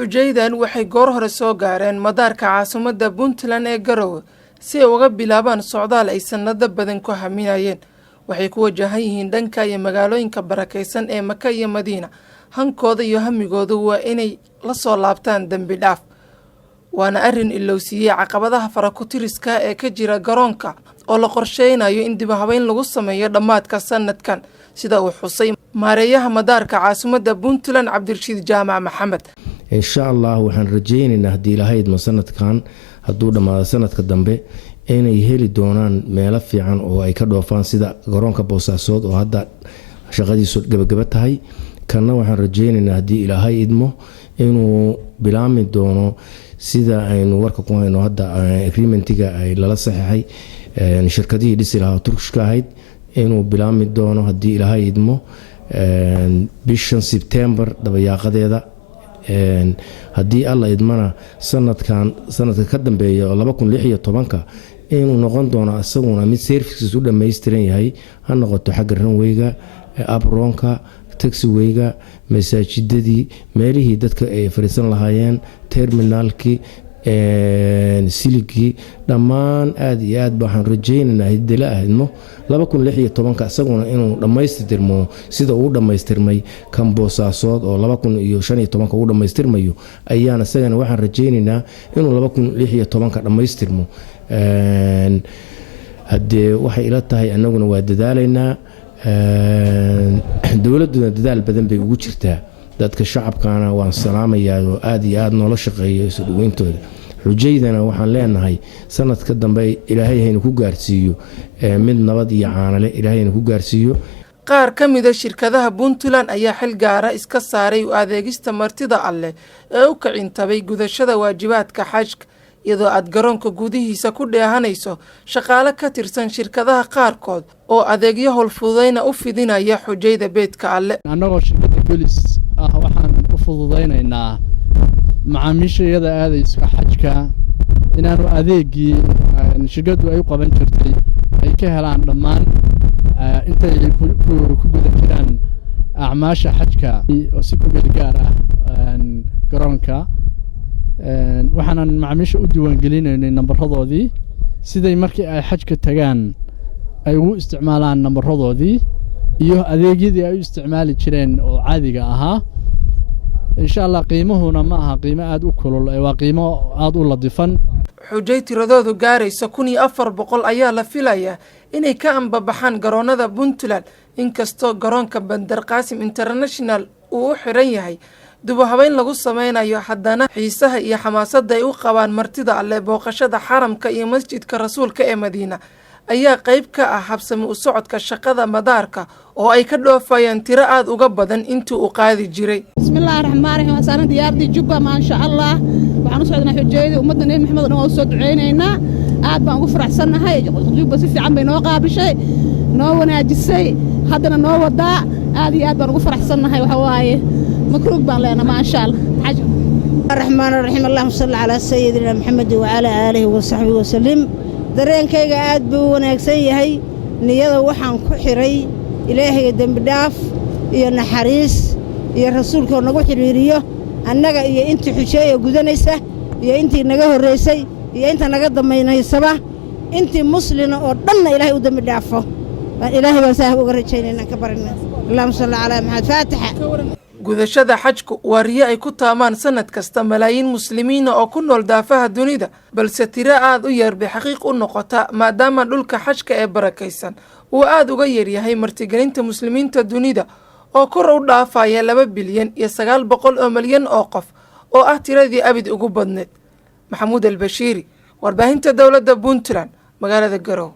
xujaydan waxay goor hore soo gaareen madaarka caasimadda Puntland ee Garowe si ay uga bilaabaan socdaal ay sanado badan ku haminayeen. waxay ku wajahan yihiin dhanka iyo magaalooyinka barakeysan ee Maka iyo Madiina. hankooda iyo hamigoodu waa inay la soo laabtaan dambi dhaaf. waana arin ilowsiiyay caqabadaha farakutiriska ee ka jira garoonka oo la qorsheynayo in dib u habeyn lagu sameeyo dhamaadka sanadkan, sida uu xusay maareeyaha madaarka caasimadda Puntland Cabdirashiid Jaamac Maxamed. إن شاء الله وحن رجينا هدي لهايد مسند كان هدو لما سند كدنبه إن يهلي دونان ملف عن أو أي كدو فان سيدا قرون كبوساسود وهذا شغادي سود جبتها هاي كنا وحن رجينا هدي لهاي إدمه إنه بلام دونو سيدا إنه ورك كون إنه هذا agreement تيجا لا صحيح هاي الشركة دي لسه لها تركش كهيد إنه بلام دونو هدي لهاي إدمه بيشن سبتمبر دبيا قديدا haddii alla idmana sanadka ka dambeeya 2016 inuu noqon doono asaguna mid services u dhameystiran yahay ha noqoto xagga runwayga abroonka taxiwayga masaajidadii meelihii dadka ay fariisan lahaayeen terminalki siligi dhammaan aad iyo aad baan rajaynaynaa hidila ahidmo 2016 asaguna inuu dhameystirmo sida uu dhameystirmay Boosaasood oo 2015 uu dhameystirmayo ayaan asagana waxaan rajaynaynaa inuu 2016 dhameystirmo. hadee waxay ila tahay anaguna waa dadaalaynaa, dawladuna dadaal badan bay ugu jirtaa. dadka shacabkana waan salaamayaa oo aad iyo aad nolol shaqeeyo isu dhaweyntooda. xujaydana waxaan leenahay sanadka dambe Ilaahay hayna ku gaarsiiyo mid nabad iyo caanale Ilaahayna ku gaarsiiyo. qaar ka mid ah shirkadaha Puntland ayaa xil gaar ah iska saaray u adeegista martida alle ee u kicintabay gudashada waajibaadka xajka, iyadoo aad garoonka gudihiisa ku dheehanayso shaqaale ka tirsan shirkadaha qaarkood oo adeegyo howlfududeyna u fidinaya xujayda beedka alle. annagoo shirkadda Golis waxaan u fududeynaynaa macaamiishayada aadayska xajka inaanu adeegii shirkaddu ay u qaban jirtay ay ka helaan dhammaan intay ku guda jiraan acmaasha xajka oo si ku meel gaar ah garoonka. waxaanan macaamiisha u diiwaangelinaynay nambaradoodii siday markii ay xajka tagaan ay ugu isticmaalaan nambaradoodii iyo adeegyadii ay u isticmaali jireen oo caadiga ahaa. insha Allah qiimuhuna ma aha qiimo aad u kulul, waa qiimo aad u ladifan. xujay tiradoodu gaaraysa 1400 ayaa la filayaa inay ka ambabaxaan garoonada Puntland, inkastoo garoonka Bandar Qasim International uu xiran yahay. dib u habeyn lagu sameynayo haddana xiisaha iyo xamaasadda ay u qabaan martida alle booqashada xaramka iyo masjidka rasuulka ee Madiina ayaa qayb ka ah habsami u socodka shaqada madaarka oo ay ka dhoofayaan tiro aad uga badan intii uu qaadi jiray. bismillaahir rahmaanir rahiim. asaan diyaardi jubba ma sha Allah waxaan u socdnaa xujayada ummadda Nabi Maxamed oo soo duceynaynaa. aad baan ugu faraxsanahay jubba si fiican bay noo qaabishay noo wanaajisay haddana noo wadaa. aad iyo aad baan ugu faraxsanahay. waxa waaye مكروك بالله ما شاء الله. حاجة الرحمن الرحيم. اللهم صل على سيدنا محمد وعلى آله وصحبه وسلم. درين كيغا aad buu wanaagsan yahay. niyada waxaan ku xiray Ilaahay dambi dhaaf iyo naxariis iyo rasuulka nagu xiriiriyo annaga iyo intii xujeeyo gudanaysa iyo intii naga horeysay iyo inta naga dameynaysaba intii muslina oo dhanna Ilaahay u dambi dhaafo. Ilaahay baan saah uga rajaynayna ka barinaa. اللهم صل على محمد. فاتحة. gudashada xajku waa riyo ay ku taamaan sanad kasta malaayiin muslimiin oo ku nool daafaha dunida, balse tiro aad u yar bay xaqiiq u noqota maadaama dhulka xajka ee barakeysan uu aad uga yaryahay martigelinta muslimiinta dunida oo kor u dhaafaya 2 bilyan iyo 900 milyan oo qof oo ah tiradii abid ugu badneed. Maxamuud Albashiiri, warbaahinta dawladda Puntland, magaalada Garowe.